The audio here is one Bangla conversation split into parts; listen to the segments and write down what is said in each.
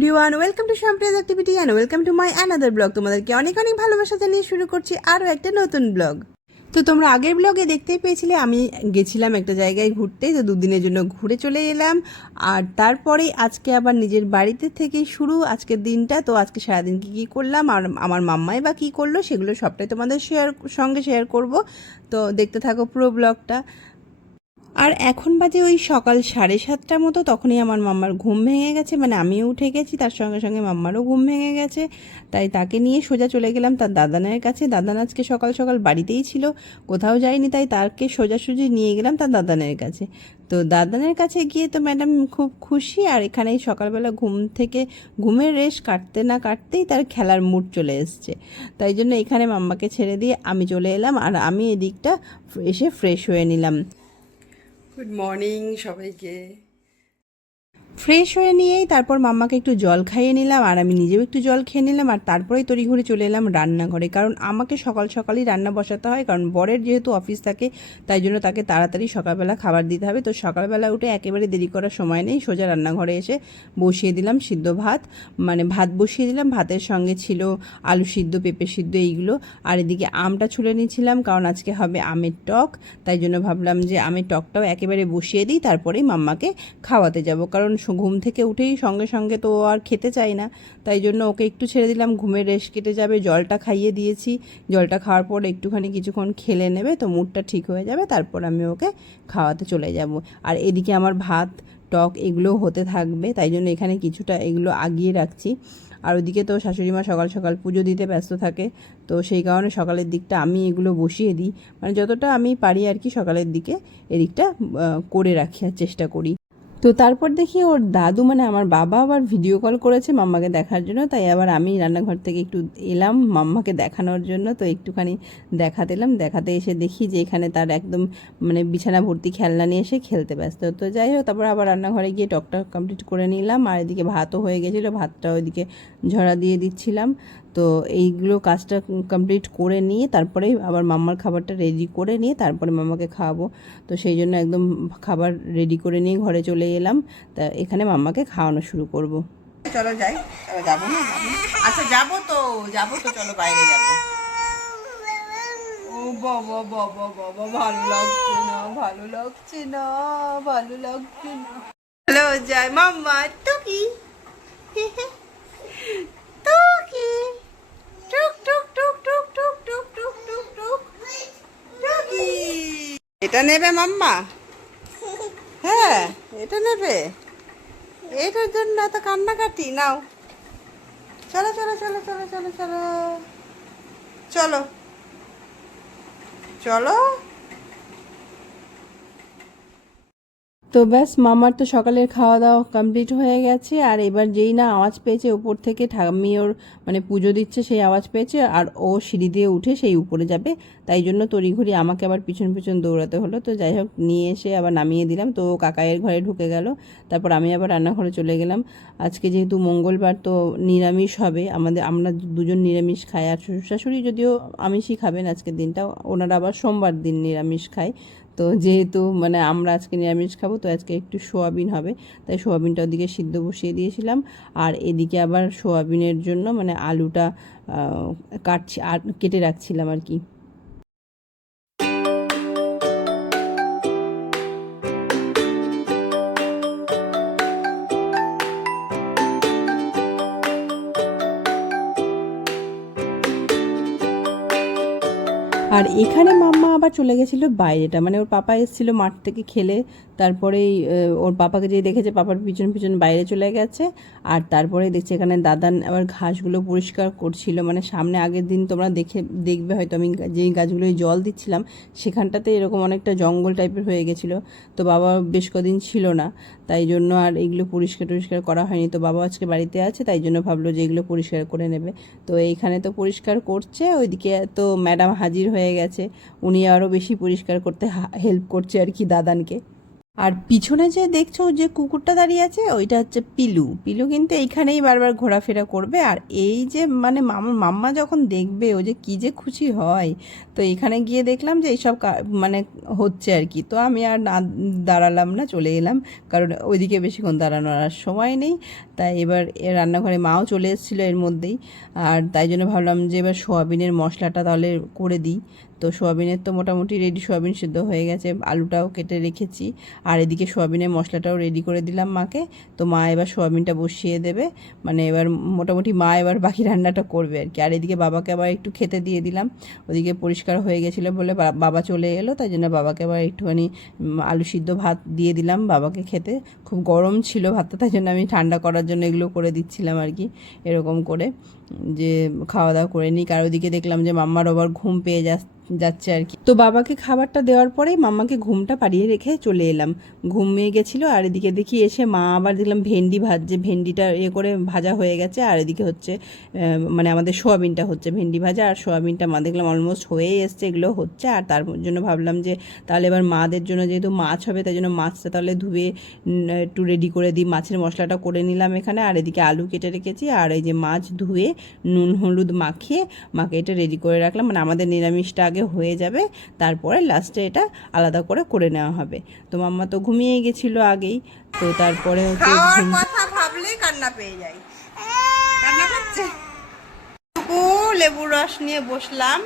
Everyone, welcome to Shampriya's activity and welcome to my another blog. তোমাদেরকে অনেক অনেক ভালোবাসা জানিয়ে শুরু করছি আরও একটা নতুন ব্লগ। তো তোমরা আগের ব্লগে দেখতেই পেয়েছিলে আমি গেছিলাম একটা জায়গায় ঘুরতে, তো দুদিনের জন্য ঘুরে চলে এলাম। আর তারপরে আজকে আবার নিজের বাড়িতে থেকেই শুরু আজকের দিনটা। তো আজকে সারাদিন কী করলাম আর আমার মাম্মাই বা কী করলো সেগুলো সবটাই তোমাদের সঙ্গে শেয়ার করব। তো দেখতে থাকো পুরো ব্লগটা। আর এখন বাজে ওই সকাল 7:30টার মতো, তখনই আমার মাম্মার ঘুম ভেঙে গেছে, মানে আমিও উঠে গেছি, তার সঙ্গে সঙ্গে মাম্মারও ঘুম ভেঙে গেছে। তাই তাকে নিয়ে সোজা চলে গেলাম তার দাদানের কাছে। দাদান আজকে সকাল সকাল বাড়িতেই ছিল, কোথাও যায়নি, তাই তাকে সোজাসুজি নিয়ে গেলাম তার দাদানের কাছে। তো দাদানের কাছে গিয়ে তো ম্যাডাম খুব খুশি, আর এখানেই সকালবেলা ঘুম থেকে ঘুমের রেশ কাটতে না কাটতেই তার খেলার মুড চলে এসছে। তাই জন্য এখানে মাম্মাকে ছেড়ে দিয়ে আমি চলে এলাম, আর আমি এদিকটা এসে ফ্রেশ হয়ে নিলাম। গুড মর্নিং সবাইকে। ফ্রেশ হয়ে নিয়েই তারপর মাম্মাকে একটু জল খাইয়ে নিলাম, আর আমি নিজেও একটু জল খেয়ে নিলাম। আর তারপরেই তড়িঘড়ি চলে এলাম রান্নাঘরে, কারণ আমাকে সকাল সকালই রান্না বসাতে হয়, কারণ বরের যেহেতু অফিস থাকে তাই জন্য তাকে তাড়াতাড়ি সকালবেলা খাবার দিতে হবে। তো সকালবেলা উঠে একেবারে দেরি করার সময় নেই, সোজা রান্নাঘরে এসে বসিয়ে দিলাম সিদ্ধ ভাত, মানে ভাত বসিয়ে দিলাম। ভাতের সঙ্গে ছিল আলু সিদ্ধ, পেঁপে সিদ্ধ এইগুলো। আর এদিকে আমটা ছুলে নিয়েছিলাম, কারণ আজকে হবে আমের টক, তাই জন্য ভাবলাম যে আমের টকটাও একেবারে বসিয়ে দিই, তারপরেই মাম্মাকে খাওয়াতে যাব। কারণ ঘুম থেকে উঠেই সঙ্গে সঙ্গে তো আর খেতে চাই না, তাই জন্য ওকে একটু ছেড়ে দিলাম, ঘুমের রেশ কেটে যাবে। জলটা খাইয়ে দিয়েছি, জলটা খাওয়ার পর একটুখানি কিছুক্ষণ খেলে নেবে, তো মুডটা ঠিক হয়ে যাবে, তারপর আমি ওকে খাওয়াতে চলে যাব। আর এদিকে আমার ভাত টক এগুলো হতে থাকবে, তাই জন্য এখানে কিছুটা এগুলো আগিয়ে রাখছি। আর ওদিকে তো শাশুড়ি মা সকাল সকাল পুজো দিতে ব্যস্ত থাকে, তো সেই কারণে সকালের দিকটা আমি এগুলো বসিয়ে দিই, মানে যতটা আমি পারি আর কি সকালের দিকে এদিকটা করে রাখি আর চেষ্টা করি। তো তারপর দেখি ওর দাদু, মানে আমার বাবা আবার ভিডিও কল করেছে মাম্মাকে দেখার জন্য, তাই আবার আমি রান্নাঘর থেকে একটু এলাম মাম্মাকে দেখানোর জন্য। তো একটুখানি দেখাতে এলাম, দেখাতে এসে দেখি যে এখানে তার একদম মানে বিছানা ভর্তি খেলনা নিয়ে এসে খেলতে ব্যস্ত। তো যাই হোক, তারপর আবার রান্নাঘরে গিয়ে টকটা কমপ্লিট করে নিলাম, আর এদিকে ভাতও হয়ে গেছিলো, ভাতটা ওইদিকে ঝরা দিয়ে দিচ্ছিলাম। তো এইগুলো কাজটা কমপ্লিট করে নিয়ে তারপরেই আবার মাম্মার খাবারটা রেডি করে নিয়ে তারপরে মাম্মাকে খাওয়াবো। তো সেই জন্য একদম খাবার রেডি করে নিয়ে ঘরে চলে এলাম, তা এখানে মাম্মাকে খাওয়ানো শুরু করব। চলো যাই, যাবো না? আচ্ছা যাবো তো চলো বাইরে যাবো। ও বাবা বাবা বাবা, ভালো লাগছে না, ভালো লাগছে না, ভালো লাগছে না। হ্যালো যাই মাম্মা, টুকি টুকি টুক টুক টুক টুক টুক টুক টুক টুক টুক টুকি। এটা নেবে মাম্মা? হ্যাঁ এটা নেবে, এটার জন্য এত কান্নাকাটি। নাও চলো চলো চলো চলো চলো চলো চলো চলো। তো ব্যাস মামার তো সকালের খাওয়া দাওয়া কমপ্লিট হয়ে গেছে, আর এবার যেই না আওয়াজ পেয়েছে উপর থেকে, ঠাম্মি ওর মানে পুজো দিচ্ছে সেই আওয়াজ পেয়েছে, আর ও সিঁড়ি দিয়ে উঠে সেই উপরে যাবে, তাই জন্য তড়িঘড়ি আমাকে আবার পিছন পিছন দৌড়াতে হলো। তো যাই হোক নিয়ে এসে আবার নামিয়ে দিলাম, তো কাকাইয়ের ঘরে ঢুকে গেল, তারপর আমি আবার রান্নাঘরে চলে গেলাম। আজকে যেহেতু মঙ্গলবার তো নিরামিষ হবে, আমরা দুজন নিরামিষ খাই, আর শ্বশুর শাশুড়ি যদিও আমিষই খাবেন আজকের দিনটা, ওনারা আবার সোমবার দিন নিরামিষ খায়। তো যেহেতু মানে আমরা আজকে নিরামিষ খাবো, তো আজকে একটু সোয়াবিন হবে, তাই সোয়াবিনটা ওদিকে সিদ্ধ বসিয়ে দিয়েছিলাম। আর এদিকে আবার সোয়াবিনের জন্য মানে আলুটা কেটে রাখছিলাম আর কি। আর এখানে মাম্মা আবার চলে গেছিলো বাইরেটা, মানে ওর পাপা এসেছিলো মাঠ থেকে খেলে, তারপরেই ওর পাপাকে যে দেখেছে পাপার পিছন পিছন বাইরে চলে গেছে। আর তারপরে দেখছি এখানে দাদান আবার ঘাসগুলো পরিষ্কার করছিল, মানে সামনে আগের দিন তোমরা দেখবে হয়তো আমি যেই গাছগুলোয় জল দিচ্ছিলাম সেখানটাতে এরকম অনেকটা জঙ্গল টাইপের হয়ে গেছিলো। তো বাবা বেশ কদিন ছিল না, তাই জন্য আর এইগুলো পরিষ্কার করা হয়নি। তো বাবা আজকে বাড়িতে আছে, তাই জন্য ভাবলো যে এগুলো পরিষ্কার করে নেবে। তো এইখানে তো পরিষ্কার করছে, ওইদিকে তো ম্যাডাম হাজির হয়ে গেছে, উনি আরও বেশি পরিষ্কার করতে হেল্প করছে আর কি দাদানকে। আর পিছনে যে দেখছো যে কুকুরটা দাঁড়িয়ে আছে ওইটা হচ্ছে পিলু। পিলু কিন্তু এইখানেই বারবার ঘোরাফেরা করবে। আর এই যে মানে মাম্মা যখন দেখবে ও যে কী যে খুশি হয়। তো এখানে গিয়ে দেখলাম যে এইসব মানে হচ্ছে আর কি। তো আমি আর না দাঁড়ালাম না, চলে এলাম, কারণ ওইদিকে বেশিক্ষণ দাঁড়ানোর আর সময় নেই। তাই এবার রান্নাঘরে মাও চলে এসেছিলো এর মধ্যেই। আর তাই জন্য ভাবলাম যে এবার সোয়াবিনের মশলাটা তাহলে করে দিই। তো সোয়াবিনের তো মোটামুটি রেডি, সোয়াবিন সিদ্ধ হয়ে গেছে, আলুটাও কেটে রেখেছি। আর এদিকে সোয়াবিনের মশলাটাও রেডি করে দিলাম মাকে। তো মা এবার সোয়াবিনটা বসিয়ে দেবে, মানে এবার মোটামুটি মা এবার বাকি রান্নাটা করবে আর কি। আর এদিকে বাবাকে আবার একটু খেতে দিয়ে দিলাম। ওদিকে পরিষ্কার হয়ে গেছিলো বলে বাবা চলে এলো, তাই জন্য বাবাকে আবার একটুখানি আলু সিদ্ধ ভাত দিয়ে দিলাম বাবাকে খেতে। খুব গরম ছিল ভাতটা, তাই জন্য আমি ঠান্ডা করার জন্য এগুলো করে দিচ্ছিলাম আর কি, এরকম করে যে খাওয়া দাওয়া করে নিই। আর ওদিকে দেখলাম যে মাম্মার আবার ঘুম পেয়ে যাচ্ছে আর কি। তো বাবাকে খাবারটা দেওয়ার পরেই মাম্মাকে ঘুমটা পাড়িয়ে রেখে চলে এলাম, ঘুমিয়ে গেছিলো। আর এদিকে দেখি এসে মা আবার দেখলাম ভেন্ডি ভাজছে, ভেন্ডিটা করে ভাজা হয়ে গেছে। আর এদিকে হচ্ছে মানে আমাদের সোয়াবিনটা হচ্ছে, ভেন্ডি ভাজা আর সোয়াবিনটা মা দেখলাম অলমোস্ট হয়েই এসছে, এগুলো হচ্ছে। আর তার জন্য ভাবলাম যে তাহলে এবার মাদের জন্য যেহেতু মাছ হবে, তাই জন্য মাছটা তাহলে ধুয়ে একটু রেডি করে দিই। মাছের মশলাটা করে নিলাম এখানে। আর এদিকে আলু কেটে রেখেছি, আর এই যে মাছ ধুয়ে নুন হলুদ মাখিয়ে মাকে এটা রেডি করে রাখলাম। মানে আমাদের নিরামিষটা আগে হয়ে যাবে, তারপরে লাস্টে এটা আলাদা করে নেওয়া হবে। তো মাম্মা তো ঘুমিয়ে গেছিল আগেই। তো তারপরে হচ্ছে কথা ভাবলেই কান্না পেয়ে যাই, কান্না পাচ্ছে। লেবুর রস নিয়ে বসলাম,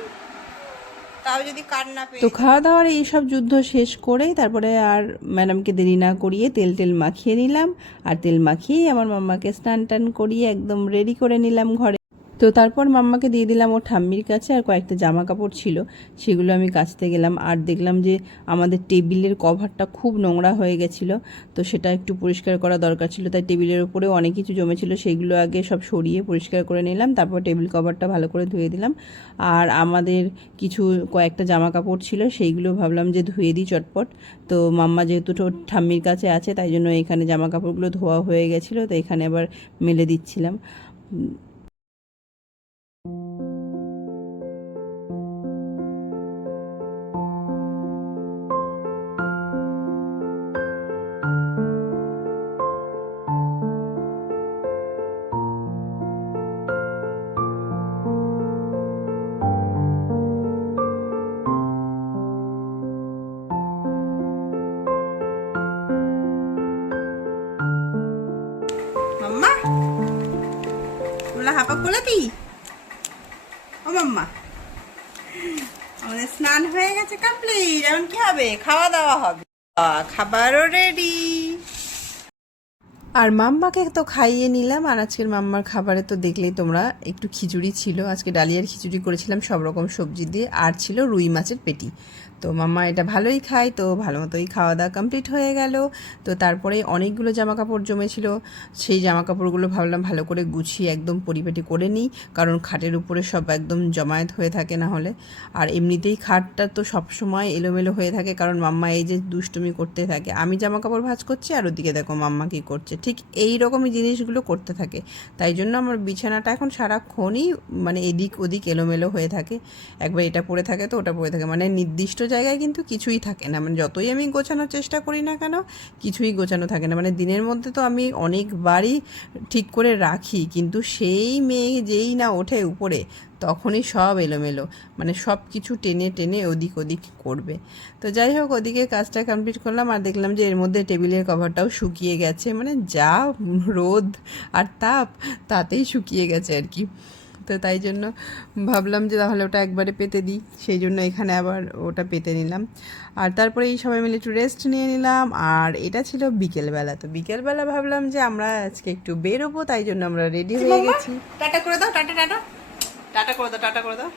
তাও যদি কান্না পেয়ে। তো খাওয়া দাওয়ার এইসব যুদ্ধ শেষ করেই তারপরে আর ম্যাডামকে দেরি না করিয়ে তেল মাখিয়ে নিলাম। আর তেল মাখিয়েই আমার মাম্মাকে স্নান টান করিয়ে একদম রেডি করে নিলাম ঘরে। তো তারপর মাম্মাকে দিয়ে দিলাম ওর ঠাম্মির কাছে। আর কয়েকটা জামা কাপড় ছিল, সেগুলো আমি কাচতে গেলাম। আর দেখলাম যে আমাদের টেবিলের কভারটা খুব নোংরা হয়ে গেছিলো, তো সেটা একটু পরিষ্কার করা দরকার ছিল। তাই টেবিলের উপরেও অনেক কিছু জমেছিল, সেইগুলো আগে সব সরিয়ে পরিষ্কার করে নিলাম। তারপর টেবিল কভারটা ভালো করে ধুয়ে দিলাম। আর আমাদের কয়েকটা জামা কাপড় ছিল, সেইগুলো ভাবলাম যে ধুয়ে দিই চটপট। তো মাম্মা যেহেতু ঠাম্মির কাছে আছে, তাই জন্য এখানে জামা কাপড়গুলো ধোয়া হয়ে গেছিলো, তো এখানে আবার মেলে দিচ্ছিলাম। মাম্মা হাপা খোলা কি? ও মাম্মা, আমাদের স্নান হয়ে গেছে কমপ্লিট। এখন কি হবে? খাওয়া দাওয়া হবে, খাবারও রেডি। আর মাম্মাকে তো খাইয়ে নিলাম। আর আজকের মাম্মার খাবারে তো দেখলেই তোমরা, একটু খিচুড়ি ছিল, আজকে ডালিয়ার খিচুড়ি করেছিলাম সব রকম সবজি দিয়ে, আর ছিল রুই মাছের পেটি। তো মাম্মা এটা ভালোই খায়, তো ভালো মতোই খাওয়া দাওয়া কমপ্লিট হয়ে গেল। তো তারপরে অনেকগুলো জামা কাপড় জমেছিল, সেই জামা কাপড়গুলো ভাবলাম ভালো করে গুছিয়ে একদম পরিপাটি করে নিই, কারণ খাটের উপরে সব একদম জমায়েত হয়ে থাকে না হলে। আর এমনিতেই খাটটা তো সবসময় এলোমেলো হয়ে থাকে, কারণ মাম্মা এই যে দুষ্টুমি করতে থাকে। আমি জামা কাপড় ভাঁজ করছি আর ওদিকে দেখো মাম্মা কী করছে, ঠিক এই রকমই জিনিসগুলো করতে থাকে। তাই জন্য আমার বিছানাটা এখন সারাক্ষণই মানে এদিক ওদিক এলোমেলো হয়ে থাকে, একবার এটা পড়ে থাকে তো ওটা পড়ে থাকে, মানে নির্দিষ্ট জায়গায় কিন্তু কিছুই থাকে না। মানে যতই আমি গোছানোর চেষ্টা করি না কেন, কিছুই গোছানো থাকে না। মানে দিনের মধ্যে তো আমি অনেকবারই ঠিক করে রাখি, কিন্তু সেই মেয়ে যেই না ওঠে উপরে, তখনই সব এলোমেলো, মানে সব কিছু টেনে টেনে ওদিক ওদিক করবে। তো যাই হোক, ওদিকে কাজটা কমপ্লিট করলাম। আর দেখলাম যে এর মধ্যে টেবিলের কভারটাও শুকিয়ে গেছে, মানে যা রোদ আর তাপ, তাতেই শুকিয়ে গেছে আর কি। তো তাই জন্য ভাবলাম যে তাহলে ওটা একবারে পেতে দিই, সেই জন্য এখানে আবার ওটা পেতে নিলাম। আর তারপরে এই সবাই মিলে একটু রেস্ট নিয়ে নিলাম। আর এটা ছিল বিকেলবেলা। তো বিকেলবেলা ভাবলাম যে আমরা আজকে একটু বেরোবো, তাই জন্য আমরা রেডি হয়ে গেছি। টাটা করে দাও, টাটা টাটা টাটা করে দাও, টাটা করে দাও,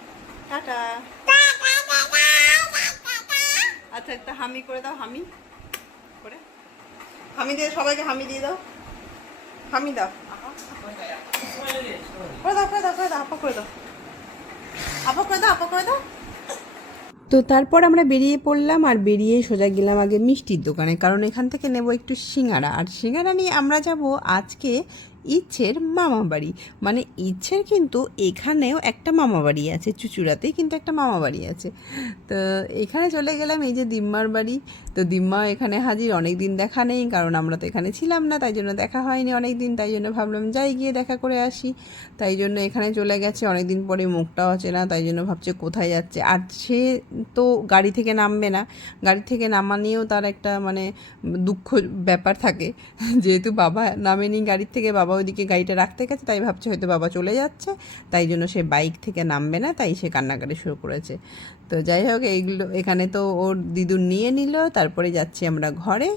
টাটা। আচ্ছা একটা হামি করে দাও, হামি করে, হামি দিয়ে সবাইকে হামি দিয়ে দাও, হামি দাও, করে দাও, করে দাও, করে দাও, আপা করে দাও, আপা করে দাও, আপা করে দাও। তো তারপর আমরা বেরিয়ে পড়লাম। আর বেরিয়ে সোজা গেলাম আগে মিষ্টির দোকানে, কারণ এখান থেকে নেব একটু সিঙ্গারা। আর সিঙ্গারা নিয়ে আমরা যাব আজকে ইচ্ছের মামা বাড়ি। মানে ইচ্ছের কিন্তু এখানেও একটা মামা বাড়ি আছে, চুচুড়াতেই কিন্তু একটা মামা বাড়ি আছে। তো এখানে চলে গেলাম, এই যে দিম্মার বাড়ি। তো দিম্মা এখানে হাজির, অনেক দিন দেখা নেই, কারণ আমরা তো এখানে ছিলাম না, তাই জন্য দেখা হয়নি অনেক দিন, তাই জন্য ভাবলাম যাই গিয়ে দেখা করে আসি। তাই জন্য এখানে চলে গেছে, অনেক দিন পরে, মুখটাও চেনা, তাই জন্য ভাবছে কোথায় যাচ্ছে। আর সে তো গাড়ি থেকে নামবে না, গাড়ি থেকে নামা নিয়েও তার একটা মানে দুঃখ ব্যাপার থাকে, যেহেতু বাবা নামেনি গাড়ি থেকে, বাবা ওইদিকে গাড়িটা রাখতে গেছে, তাই ভাবছে হয়তো বাবা চলে যাচ্ছে, তাই জন্য সে বাইক থেকে নামবে না, তাই সে কান্নাকাটি শুরু করেছে। তো যাই হোক, এইগুলো এখানে তো ওর দিদুন নিয়ে নিল, তারপরে যাচ্ছি আমরা ঘরে।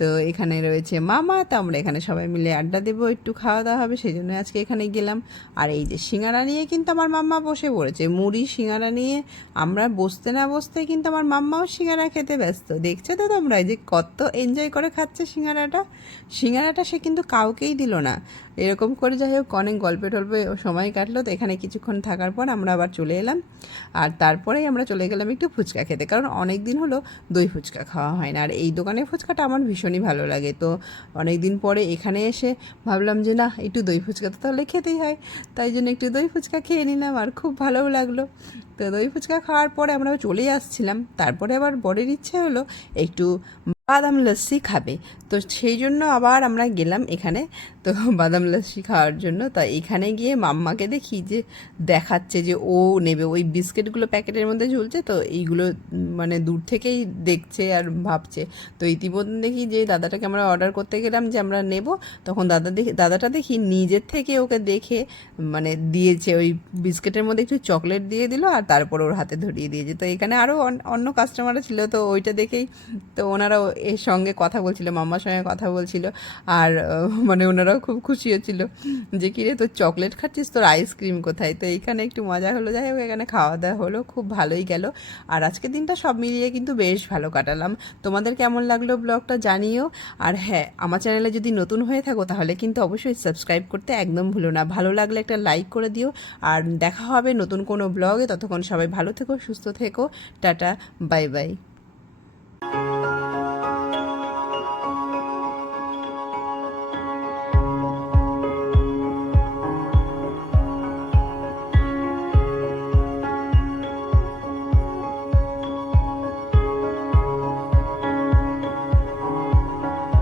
তো এখানে রয়েছে মামা, তো আমরা এখানে সবাই মিলে আড্ডা দেবো, একটু খাওয়া দাওয়া হবে, সেই জন্য আজকে এখানে গেলাম। আর এই যে সিঙ্গারা নিয়ে কিন্তু আমার মাম্মা বসে পড়েছে, মুড়ি সিঙ্গারা নিয়ে। আমরা বসতে না বসতে কিন্তু আমার মাম্মাও সিঙ্গারা খেতে ব্যস্ত, দেখছো তো তোমরা যে কত এনজয় করে খাচ্ছে সিঙ্গারাটা সে কিন্তু কাউকেই দিল না। এরকম করে যাই হোক অনেক গল্পে টল্পে সময় কাটলো। তো এখানে কিছুক্ষণ থাকার পর আমরা আবার চলে এলাম, আর তারপরেই আমরা চলে গেলাম একটু ফুচকা খেতে, কারণ অনেক দিন হলো দই ফুচকা খাওয়া হয় না, আর এই দোকানের ফুচকাটা আমার ভীষণই ভালো লাগে। তো অনেক দিন পরে এখানে এসে ভাবলাম যে না, একটু দই ফুচকা তো তাহলে খেতেই হয়, তাই জন্য একটু দই ফুচকা খেয়ে নিলাম, আর খুব ভালোও লাগলো। তো দই ফুচকা খাওয়ার পরে আমরা চলেই আসছিলাম, তারপরে আবার বরের ইচ্ছে হলো একটু বাদাম লস্যি খাবে, তো সেই জন্য আবার আমরা গেলাম এখানে, তো বাদাম লস্যি খাওয়ার জন্য। তা এখানে গিয়ে মাম্মাকে দেখি যে দেখাচ্ছে যে ও নেবে, ওই বিস্কিটগুলো প্যাকেটের মধ্যে ঝুলছে, তো এইগুলো মানে দূর থেকেই দেখছে আর ভাবছে। তো ইতিমধ্যে দেখি যে দাদাটাকে আমরা অর্ডার করতে গেলাম যে আমরা নেব, তখন দাদাটা দেখি নিজের থেকে ওকে দেখে মানে দিয়েছে, ওই বিস্কিটের মধ্যে একটু চকলেট দিয়ে দিল, আর তারপর ওর হাতে ধরিয়ে দিয়েছে। তো এখানে আরও অন্য কাস্টমাররা ছিল, তো ওইটা দেখেই তো ওনারাও এর সঙ্গে কথা বলছিল, মাম্মার সঙ্গে কথা বলছিল, আর মানে ওনারাও খুব খুশি হচ্ছিল যে কিরে তোর চকলেট খাচ্ছিস, তোর আইসক্রিম কোথায়। তো এইখানে একটু মজা হলো, যাই হোক এখানে খাওয়া দাওয়া হলো, খুব ভালোই গেল। আর আজকের দিনটা সব মিলিয়ে কিন্তু বেশ ভালো কাটালাম। তোমাদের কেমন লাগলো ব্লগটা জানিও। আর হ্যাঁ, আমার চ্যানেলে যদি নতুন হয়ে থাকো তাহলে কিন্তু অবশ্যই সাবস্ক্রাইব করতে একদম ভুলো না, ভালো লাগলে একটা লাইক করে দিও। আর দেখা হবে নতুন কোনো ব্লগে, ততক্ষণ সবাই ভালো থেকো, সুস্থ থেকো, টাটা, বাই বাই।